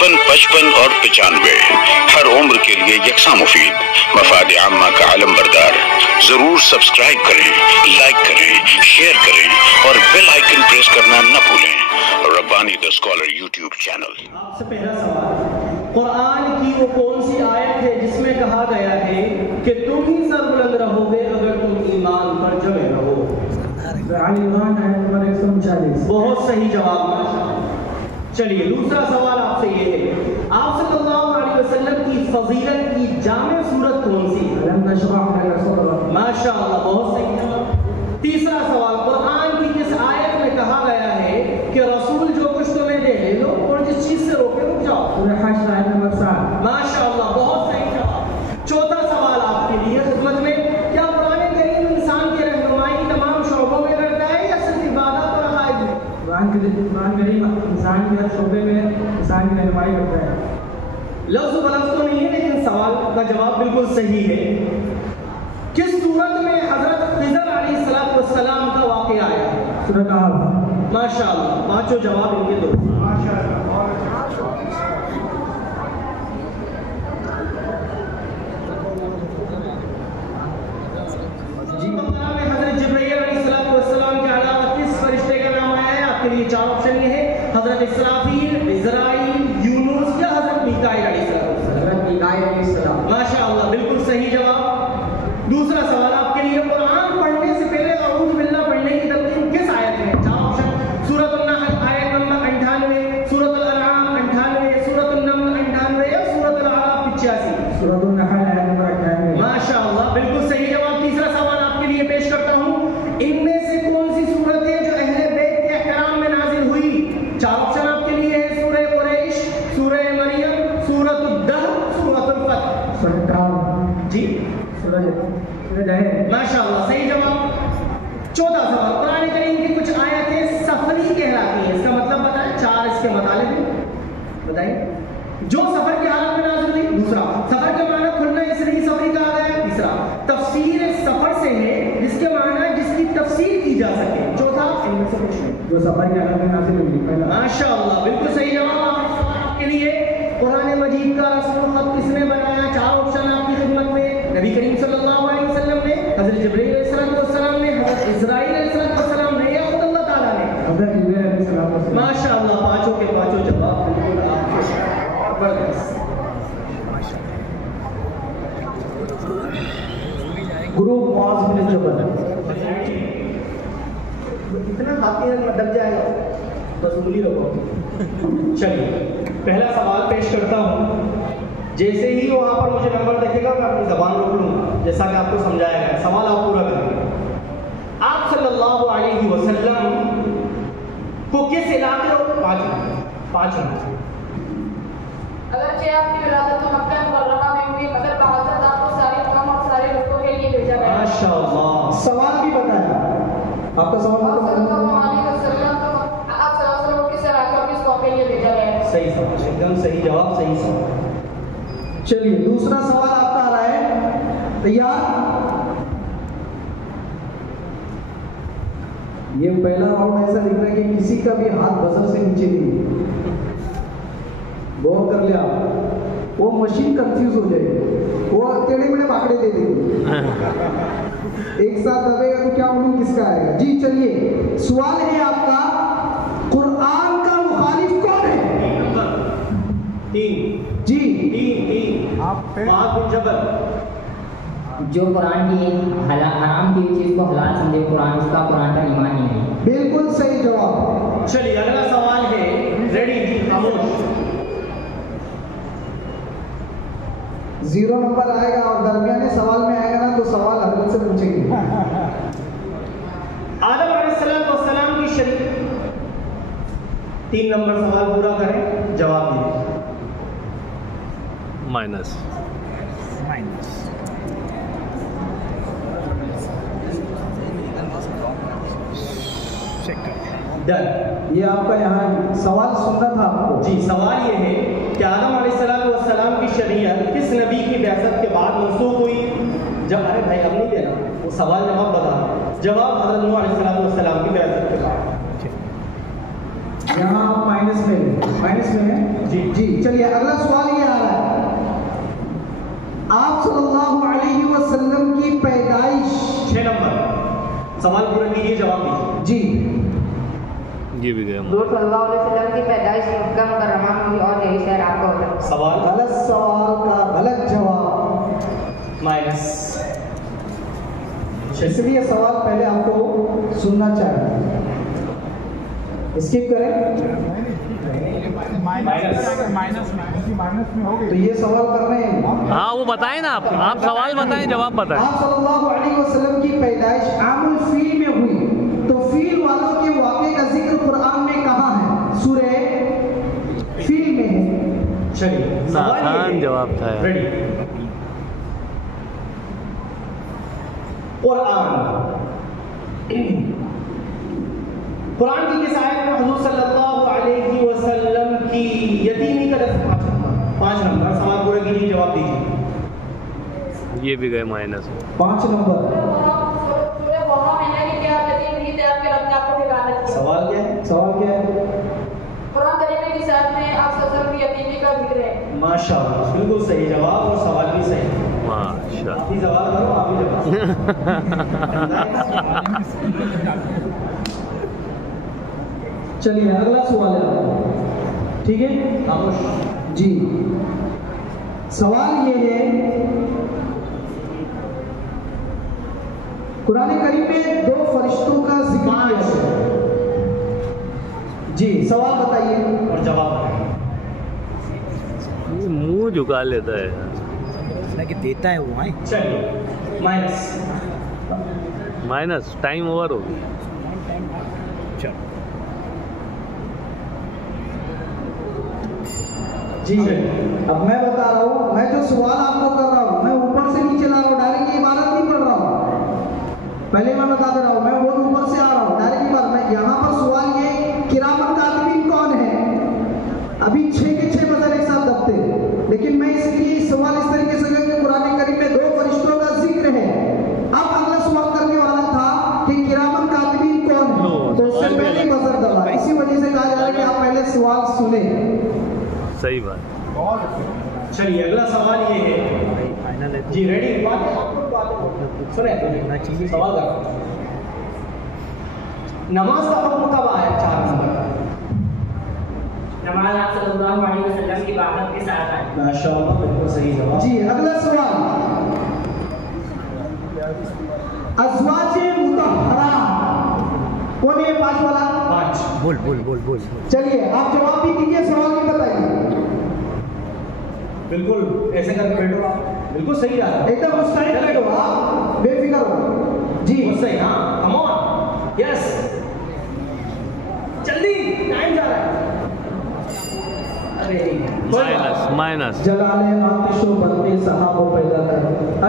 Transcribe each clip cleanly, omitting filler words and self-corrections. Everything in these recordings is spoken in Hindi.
55 और 95 हर उम्र के लिए यकसा मुफीद, मफाद आम्मा का आलम बरदार। जरूर सब्सक्राइब करें, लाइक करें, शेयर करें और बेल आइकन प्रेस करना न भूलें। Rabbani the scholar YouTube channel. आपसे पहला सवाल, कुरान की वो कौन सी आयत है जिसमें कहा गया है कि तुम ही सरबुलंद रहोगे अगर तुम ईमान पर जमे रहो? इमरान आयत नंबर 139। बहुत सही जवाब। चलिए दूसरा सवाल आपसे ये है, आप सल्लल्लाहु अलैहि वसल्लम की फजीलत की जामे सूरत कौन सी है? माशाअल्लाह, बहुत सही जवाब। तीसरा सवाल, कुरान की किस आयत में कहा गया है कि रसूल जो कुछ तुम्हें दे ले लो और जिस चीज से रोके रुक जाओ? आयत नंबर 7। माशाअल्लाह, बहुत सही जवाब। चौथा सवाल आपके लिए खिदमत में, क्या कुरान करीम इंसान की रहनुमाई तमाम शोबों में करता है या सिर्फ इबादत और अकायद में? कुरान करीम इंसान के हर शोबे में इंसान की रहनुमाई करता है। लफ्ज़ बलफ्ज़ तो नहीं है, लेकिन सवाल का जवाब बिल्कुल सही है। किस सूरत में हजरत खिज़र अलैहिस्सलाम का वाक़या आया है? सूरह कहफ। माशाअल्लाह, पांचों जवाब इनके दो। चार ऑप्शन ये है, हजरत इसराफील, इजराइल, यूनुस या हजरत मीकाईल अलैहिस्सलाम। माशाअल्लाह, बिल्कुल सही जवाब। दूसरा सवाल आपके लिए, कुरान पढ़ने से पहले अऊज़ु बिल्लाह पढ़ने की तलकीन किस आयत में? चार ऑप्शन, सूरतुन नहल आयत नंबर 98, सूरतुल अनआम 98, सूरतुन नमल 98 या सूरतुल अराफ 85? सूरतुन नहल आयत नंबर 98। माशाअल्लाह, बिल्कुल सही जवाब। तीसरा सवाल आपके लिए पेश करता हूं, इनमें से कौन सी सूरत है जो अहले बैत के एहतराम में नाजिल हुई? चार ऑप्शन आपके लिए है, सूरह कुरैश, सूरह मरियम, सूरतुद दहर, सूरतुल फतह। जी, माशाअल्लाह, सही जवाब। चौथा सवाल, कुरान करीम की कुछ आयतें सफरी कहलाती हैं, इसका मतलब बताएं। चार इसके मतलब बताइए। जो सफर की हालत में नाजिल हुई। दूसरा, सफर के माना खुलना इसलिए सफरी कहा गया है। तीसरा, तफसीर सफर से है जिसके माना जिसकी तफसीर की जा सके। चौथा, इनमें से कुछ नहीं, जो सफर की हालत में नाजिल हुई। माशाअल्लाह, बिल्कुल सही जवाब आपके लिए। कुरान मजीद का रस्म खत किसने बनाया? चार ऑप्शन आपकी खिदमत में, नबी करीम सल्लल्लाहु अलैहि वसल्लम ने, हजरत जिब्रील अलैहिस्सलाम ने, हजरत इस्राईल अलैहिस्सलाम ने या खुद अल्लाह ताला ने? हजरत जिब्रील अलैहिस्सलाम। माशाअल्लाह, पांचों के पांचों जवाब बिल्कुल आपके जबरदस्त। गुरु मुआज़ बिन जबल। इतना खाती है दब जाएगा, बस उंगली रखो। चलिए पहला सवाल पेश करता हूँ। जैसे ही वहां पर मुझे नंबर देखेगा मैं अपनी जबान रोक लूंगा, जैसा कि आपको समझाया गया। सवाल आप पूरा करेंगे। आप सल्लल्लाहु अलैहि वसल्लम को किस इलाके में? पांच अगरचे आपकी विलादत तो मक्का मुकर्रमा में हुई, मगर बहादुर आपको सारी कौम और सारे लोगों के लिए भेजा गया। माशाअल्लाह, सवाल भी बताया आपका। सवाल आप सल्लल्लाहु अलैहि वसल्लम को किस इलाके और किस कौम के लिए भेजा गया? सही सवाल, एकदम सही जवाब, सही सवाल। चलिए दूसरा सवाल आपका आ रहा है, तैयार? ये पहला राउंड ऐसा दिख रहा है कि किसी का भी हाथ बजर से नीचे नहीं है। गौर कर लिया, वो मशीन कंफ्यूज हो जाएगी, वो टेढ़े मेढ़े बाकड़े दे देगी। एक साथ दबेगा तो क्या मालूम किसका आएगा। जी चलिए, सवाल है आपका, कुरान का मुखालिफ कौन है? तीन। जी तीन। मुआज़ बिन जबल। जो कुरान की हराम की चीज को हलाल समझे कुरान, उसका कुरान पर ईमान नहीं है। बिल्कुल सही जवाब। चलिए अगला सवाल है, रेडी जी, खामोश। 0 नंबर आएगा और दरमियाने सवाल में आएगा ना तो सवाल हजरत से पूछेंगे। आदम अलैहिस्सलाम की शरीक। 3 नंबर सवाल पूरा करें, जवाब दीजिए। Minus done. ये आपका यहाँ सवाल सुनना था आपको। जी, सवाल ये है कि आदम अलैहिस्सलाम की शरीयत किस नबी की बिअसत के बाद मनसूख हुई? जब अरे भाई अब नहीं देना, वो सवाल जवाब बता। जवाब हज़रत नूह अलैहिस्सलाम की बिअसत के बाद। यहाँ माइनस में है जी जी। चलिए चलिए अगला सवाल ये आ रहा है, आप सल्लल्लाहु अलैहि वसल्लम की पैदाइश। 6 नंबर सवाल पूरा कीजिए, जवाब दीजिए। जी ये भी गया। हज़ूर सल्लल्लाहु अलैहि वसल्लम की पैदाइश मक्का मुकर्रमा में हुई और यही शहर आपका होता है। सवाल गलत सवाल का गलत जवाब माइनस। इसलिए सवाल पहले आपको सुनना चाहिए। स्किप करें तो ये सवाल करने हैं। हाँ वो बताएं ना, आप सवाल बताएं, जवाब बताएं। आप सल्लल्लाहु अलैहि वसल्लम की पैदाइश आमुल फील में हुई, तो फील वालों के वाक़े का जिक्र कुरान में कहाँ है? सूरह फील में है। चलिए आसान जवाब था यार। रेडी। कुरान की किस आयत में हुजूर सल्लल्लाहु अलैहि वसल्लम की यतीमी का लफ्ज़ 5 नंबर सवाल पूरा कीजिए, जवाब दीजिए। ये भी गए माइनस। 5 नंबर सूरह वक़ा में है कि क्या यतीम नहीं थे आपके रब ने आपको ठिकाना दिया। सवाल क्या है? सवाल क्या है? कुरान करीम की साथ में आप सल्लल्लाहु की यतीमी का जिक्र है। माशाअल्लाह, बिल्कुल सही जवाब और सवाल भी सही। माशाअल्लाह। आप ही सवाल करो, आप ही जवाब। चलिए अगला सवाल है, ठीक है खामोश। जी। सवाल ये है, कुरान करीम में 2 फरिश्तों का जिक्र किया है। जी सवाल बताइए और जवाब बताइए। ये मुंह झुका लेता है यार। कि देता है वो। चलिए माइनस। माइनस। टाइम ओवर हो गया। जी अब मैं बता रहा हूँ, मैं जो सवाल आपको कर रहा हूँ मैं ऊपर से नीचे ला रहा हूँ, डायरेक्ट इबारत नहीं पढ़ रहा हूँ। पहले मैं बता दे रहा हूँ, मैं बहुत ऊपर से आ रहा हूँ, डायरेक्ट इबारत। मैं यहाँ पर सवाल ये किरामन कातिबीन कौन है, अभी 6 के 6 बजर एक साथ दबते, लेकिन मैं इसलिए सवाल इस तरीके से कि कुरान करीम में 2 फरिश्तों का जिक्र है। अब अगला सवाल करने वाला था कि किरामन कातिबीन कौन है, तो उससे पहले ही बजर दबा। इसी वजह से कहा जा रहा है कि आप पहले सवाल सुने। सही बात। चलिए अगला सवाल ये है जी, रेडी? सुने सवाल करो। नमाज का हुक्म कब आया? 4 नंबर। नमाज आप सल्लल्लाहु अलैहि वसल्लम की इबादत के साथ आई। माशाअल्लाह, बिल्कुल सही जवाब। जी अगला सवाल, अज़वाजे मुतहहरा कौन है? 5 वाला। 5। बोल। चलिए आप जवाब भी दीजिए, सवाल भी बताइए। बिल्कुल ऐसे कर बैठो, बिल्कुल सही जा रहा है, एकदम मुस्तैद बैठो, आप बेफिक्र हो। जी बहुत सही। हाँ कम ऑन, यस, जल्दी टाइम जा रहा है। अरे माइनस। जलाले आतिशो बनते सहाबो पैदा कर,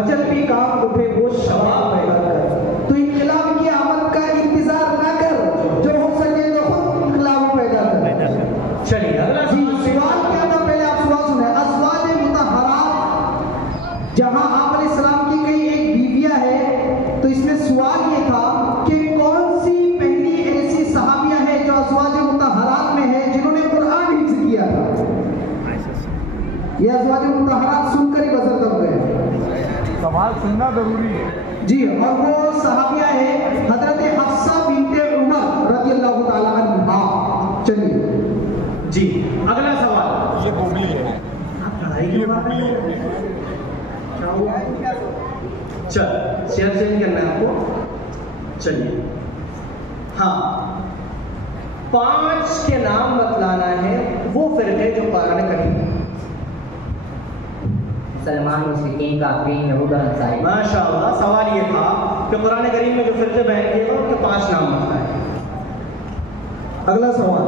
अजल भी काम उठे वो शबाब पैदा कर। तो इनकलाब की आमद का इंतजार ना कर, जो हो सके तो खुद इनकलाब पैदा कर। चलिए अगला जी सवाल क्या था, पहले आप सवाल सुने। अज़वाजे मुतहहरा, जहां आप अलैहिस्सलाम की कई एक बीवियां है, तो इसमें सवाल ये था कि कौन सी पहली ऐसी सहाबियां हैं जो अज़वाजे मुतहहरात में है जिन्होंने कुरान हिफ्ज़ किया था। ये अज़वाजे मुतहहरात सुनकर ही बजर दब गए। सवाल सुनना जरूरी है। जी और वो सहाबियां है हजरत हफ्सा बिन्ते उमर रज़ियल्लाहु ताला अन्हा। चलिए जी अगला सवाल। ये गोगली है। चल शेयर चेंज करना है आपको। चलिए हाँ, 5 के नाम बतलाना है वो फिरके जो कुरान करीम। सलमान, मुशरिकीन, काफिरीन, यहूद और अंसारी। माशाअल्लाह, सवाल ये था कि कुरान करीम में जो फिरके बयान किए गए उनके 5 नाम बताए। अगला सवाल,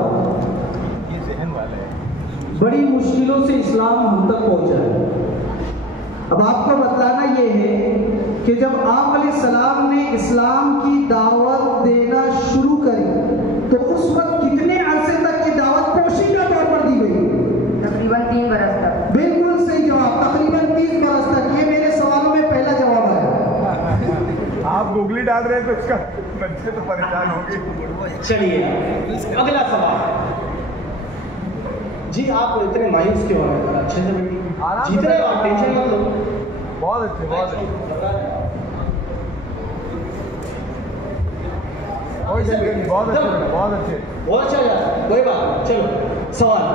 ये जहन वाला है। बड़ी मुश्किलों से इस्लाम हम तक पहुंचा है। अब आपको बतलाना ये है कि जब आप अलैहिस्सलाम ने इस्लाम की दावत देना शुरू करी तो उस वक्त कितने अरसे तक की दावत पोशीदा तौर पर दी गई? तकरीबन 3 बरस तक। बिल्कुल सही जवाब, तकरीबन 30 बरस तक। ये मेरे सवालों में पहला जवाब आया। आप गोगली डाल रहे हैं तो इसका बच्चे तो परेशान होंगे। चलिए अगला सवाल। जी आप इतने मायूस क्यों हो रहे हैं? अच्छे से बैठिए, जीत रहे हो आप, टेंशन मत लो। बहुत अच्छे, बहुत अच्छे। कोई टेंशन नहीं, बहुत अच्छे, बहुत अच्छे। बहुत अच्छा जा रहा है, कोई बात नहीं। चलो सवाल,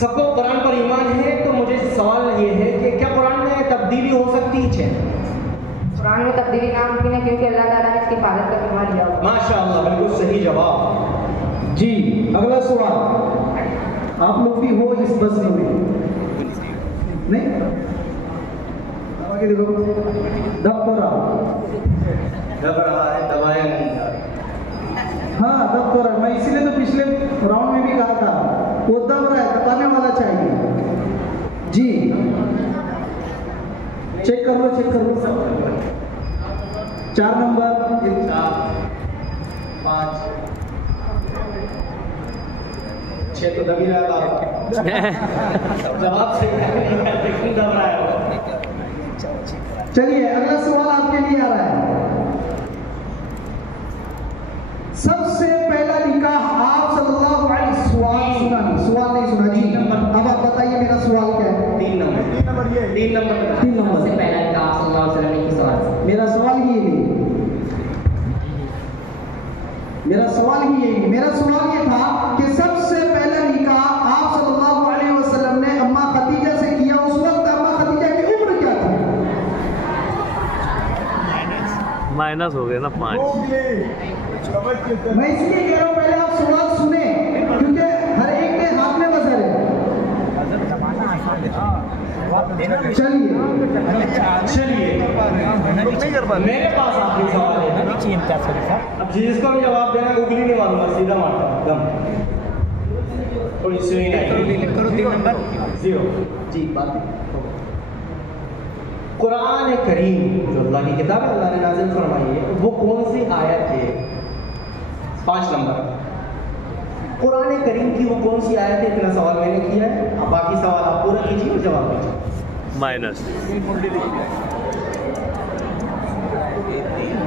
सबको कुरान पर ईमान है, तो मुझे सवाल ये है कि क्या कुरान में तब्दीली हो सकती है? कुरान में तब्दीली नामुमकिन है क्योंकि अल्लाह ताला ने इसकी हिफाजत का फरमान दिया हुआ है। माशाअल्लाह, बिल्कुल सही जवाब। जी अगला सवाल, आप लोग भी हो इस बस में नहीं? आगे देखो, दब तो रहा है, दबाया नहीं। हाँ दब तो रहा है। मैं इसीलिए तो पिछले राउंड में भी कहा था, वो दब रहा है, दबाने वाला चाहिए। जी चेक कर लो, चेक कर लो। 4 नंबर, 4 5 6 तो दबी रहा है। जवाब सही है, लेकिन दब रहा है। चलिए अगला सवाल आपके लिए आ रहा है। सबसे पहला निकाह आप सल्लल्लाहु अलैहि वसल्लम, सवाल नहीं सुना जी। अब आप बताइए मेरा सवाल क्या है? 3 नंबर, 3 नंबर ये। 3 नंबर। 3 नंबर सबसे पहला निकाह आप सल्लल्लाहु अलैहि वसल्लम ने किस सवाल से? मेरा सवाल ही यही, मेरा सवाल ही यही। मेरा सवाल ये था कि सबसे पहला निकाह आप सल्लल्लाहु अलैहि वसल्लम ने अम्मा खदीजा से किया। उस वक्त अम्मा खदीजा की उम्र क्या थी? माइनस हो गया ना 5। मैं इसलिए कह रहा हूँ पहले आप सवाल सुने, क्योंकि हर एक के हाथ में बजर है। चलिए नहीं कर पाते। मेरे पास आखिरी सवाल है। अब जिसको भी जवाब देना है, उंगली नहीं मारूंगा, सीधा मारता दम। थोड़ी स्विंग आएगी। करो 3 नंबर 0 जी। बात कुरान करीम जो अल्लाह की किताब है, अल्लाह ने नाज़िल फरमाई है, वो कौन सी आयत है? 5 नंबर, कुरान करीम की वो कौन सी आयत है? इतना सवाल मैंने किया है, अब बाकी सवाल आप पूरा कीजिए और जवाब दीजिए। माइनस।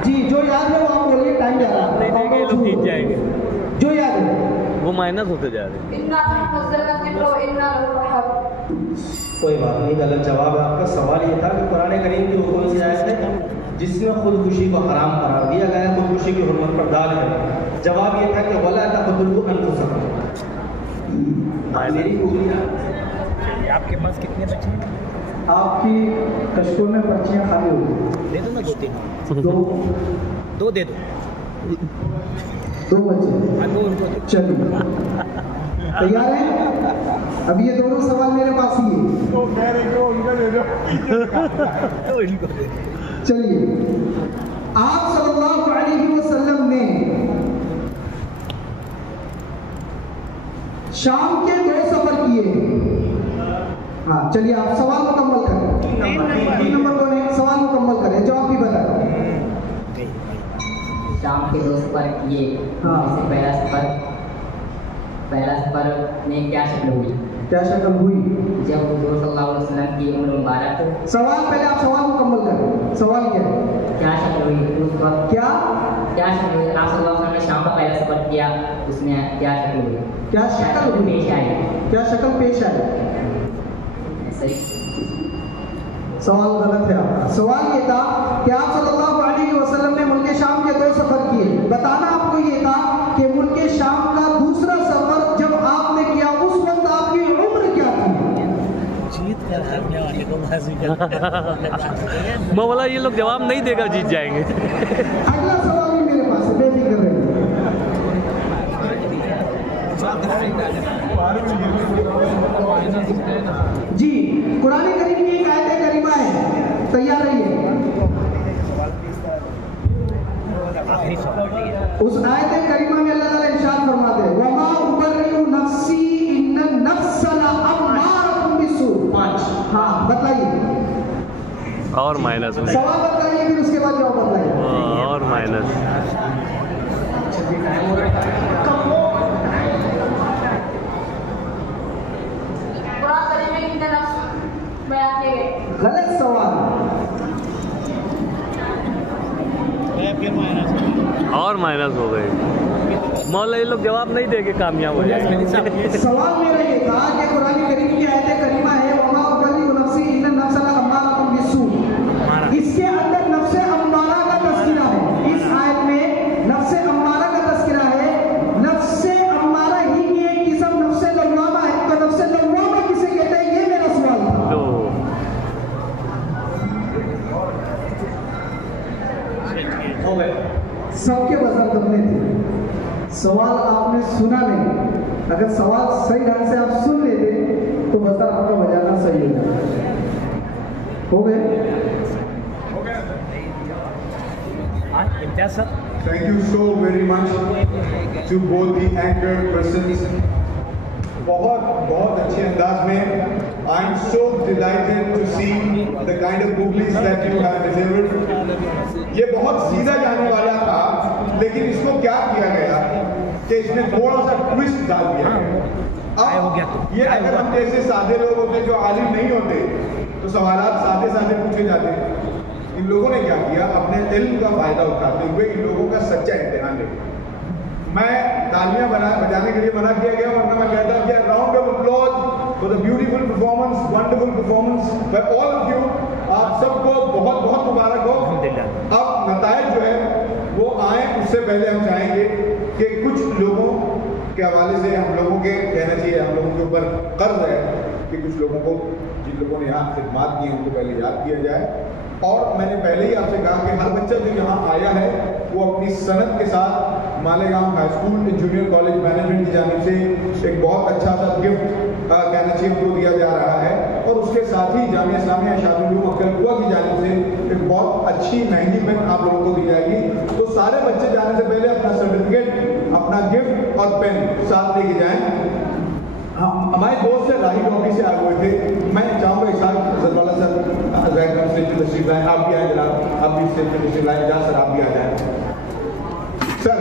जी जो याद है वो आप बोलिए, टाइम जा रहा है। नहीं ये लोग जीत जाएंगे, जो याद है वो माइनस होते जा रहे हैं। इन्ना नज़लना ज़िक्र व इन्ना लहु लहाफ़िज़। कोई बात नहीं, गलत जवाब है आपका। सवाल ये था कि कुरान करीम की वो कौन सी आयत है जिसमें खुदकुशी को हराम करार दिया गया है, खुदकुशी की हुर्मत पर दाग है। जवाब ये था कि वला तक़तुलू अनफुसकुम। मेरी उंगलियां आपके पास कितने बच्चे हैं? आपकी कशकों में पर्चियां खाली हो गई। दे दो ना 2-3। दो 2 दे दो। 2 बच्चे। दो उनको दो। चलिए तैयार हैं? अब ये दोनों सवाल मेरे पास ही है। तो कह रहे हो उनको दे दो। तो इनको दे दो। चलिए, आप सल्लल्लाहु अलैहि वसल्लम ने शाम के 2 सफर किए। हाँ चलिए आप सवाल मुकम्मल करें। 3 नंबर कौन है? सवाल मुकम्मल करें, जवाब भी बताएं। शाम के 2 सफर किए। हाँ। इससे पहला सफर में क्या शक्ल हुई? क्या शक्ल हुई? जब हुज़ूर सल्लल्लाहु अलैहि वसल्लम की उम्र मुबारक। सवाल पहले आप सवाल मुकम्मल करें। सवाल क्या है? क्या शक्ल हुई उस वक्त? क्या शक्ल हुई? आप सल्लल्लाहु अलैहि वसल्लम ने शाम का पहला सफर किया, उसमें क्या शक्ल हुई? क्या शक्ल हुई? पेश आई? क्या शक्ल पेश आई? सही। सवाल गलत है आपका। सवाल ये था कि आप सल्लल्लाहु अलैहि वसल्लम ने मुल्क शाम के 2 सफर किए। बताना आपको ये था कि मुल्क शाम का दूसरा सफर जब आपने किया, उस वक्त आपकी उम्र क्या थी? मैं बोला ये लोग जवाब नहीं देगा, जीत जाएंगे। अगला सवाल भी मेरे पास है, बेफिक्र रहिए। जी कुरान करीम की एक आयत करीमा है, तैयार रहिए। उस आयत करीमा में अल्लाह ताला इरशाद फरमाते हैं, वमा उबर्रिउ नफ्सी इन्नन नफ्स लअम्मारतुम बिस्सू। 5। हाँ बताइए। और माइनस में। सवाल बताइए, फिर उसके बाद जवाब बताइए। और माइनस। कुरान करीम में कितने नफ्स बयान किए गए? गलत सवाल। फिर माइनस। और माइनस हो गए। मौला ये लोग जवाब नहीं देके कामयाब हो जाएंगे। सवाल मेरा ये था कि कुरान करीम की आयत करीमा है वमा उबर्रिउ नफ्सी इन्न नफ्सा लअम्मारतुम बिस्सू, इसके अंदर नफ्से अम्मारा का तज़किरा है। इस आयत में नफ्से अम्मारा का तज़किरा है। नफ्से अम्मारा ही की एक किस्म नफ्से लव्वामा है, तो नफ्से लव्वामा किसे कहते हैं, ये मेरा सवाल था। हो गए। सबके बजर दबने थे, सवाल आपने सुना नहीं। अगर सवाल सही ढंग से आप सुन लेते तो बजर आपका बजाना सही हो जाता। हो गए? Thank you so very much to both the anchor persons. बहुत अच्छे अंदाज में। I am so delighted to see the kind of googlies that you have delivered. ये बहुत सीधा जाने वाला था, लेकिन इसको क्या किया गया कि इसने थोड़ा सा ट्विस्ट डाल दिया। अब ये अगर हम जैसे सादे लोग होते जो आलिम नहीं होते तो सवालात सादे सादे पूछे जाते। इन लोगों ने क्या किया, अपने इल्म का फायदा उठाते हुए इन लोगों का सच्चा इम्तिहान लिया। मैं तालियां बजाने के लिए मना किया गया, वरना मैं कहता कि round of applause for the beautiful performance, wonderful performance by all of you. आप सबको बहुत बहुत मुबारक हो। अब नतायज जो है वो आए, उससे पहले हम चाहेंगे कि कुछ लोगों के हवाले से हम लोगों के कहना चाहिए, हम लोगों के ऊपर कर्ज है कि कुछ लोगों को, जिन लोगों ने यहाँ खिदमात की उनको पहले याद किया जाए। और मैंने पहले ही आपसे कहा कि हर बच्चा जो यहाँ आया है वो अपनी सनद के साथ Malegaon high school junior college management की जानिब से एक बहुत अच्छा सा गिफ्ट कहना चाहिए उनको दिया जा रहा है। और उसके साथ ही जामिया इस्लामिया शादुल उलूम अक्कलकुआ की जानिब से एक बहुत अच्छी महंगी पेन आप लोगों को दी जाएगी। तो सारे बच्चे जाने से पहले अपना सर्टिफिकेट, अपना गिफ्ट और पेन साथ लेके जाएं। हमारे दोस्त से राही ऑफिस से आए हुए थे। मैं चाहूँगा इसाक जरवाला सर स्टेज पर तशरीफ लाएं। आप भी आए जनाब, आप भी स्टेज पर तशरीफ लाएं। जहाँ सर आप भी आ जाएं, सर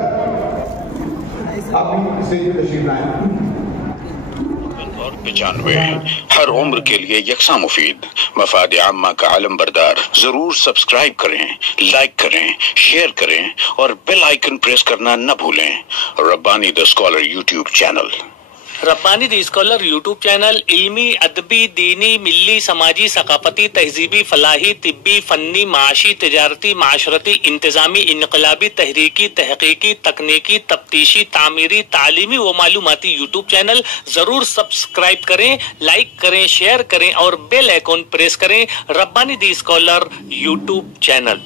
आप भी स्टेज पर तशरीफ लाएं। और 95 हर उम्र के लिए यकसा मुफीद मफाद आम्मा का आलम बरदार। जरूर सब्सक्राइब करें, लाइक करें, शेयर करें और बेल आइकन प्रेस करना न भूलें। Rabbani the scholar YouTube channel. Rabbani the scholar YouTube channel इल्मी, अदबी, दीनी, मिल्ली, समाजी, सकाफती, तहजीबी, फलाही, तिब्बी, फन्नी, माशी, तिजारती, माशरती, इंतजामी, इनकलाबी, तहरीकी, तहकीकी, तकनीकी, तफ्तीशी, तामीरी, तालीमी व मालूमाती यूट्यूब चैनल। जरूर सब्सक्राइब करें, लाइक करें, शेयर करें और बेल आइकन प्रेस करें। Rabbani the scholar YouTube channel.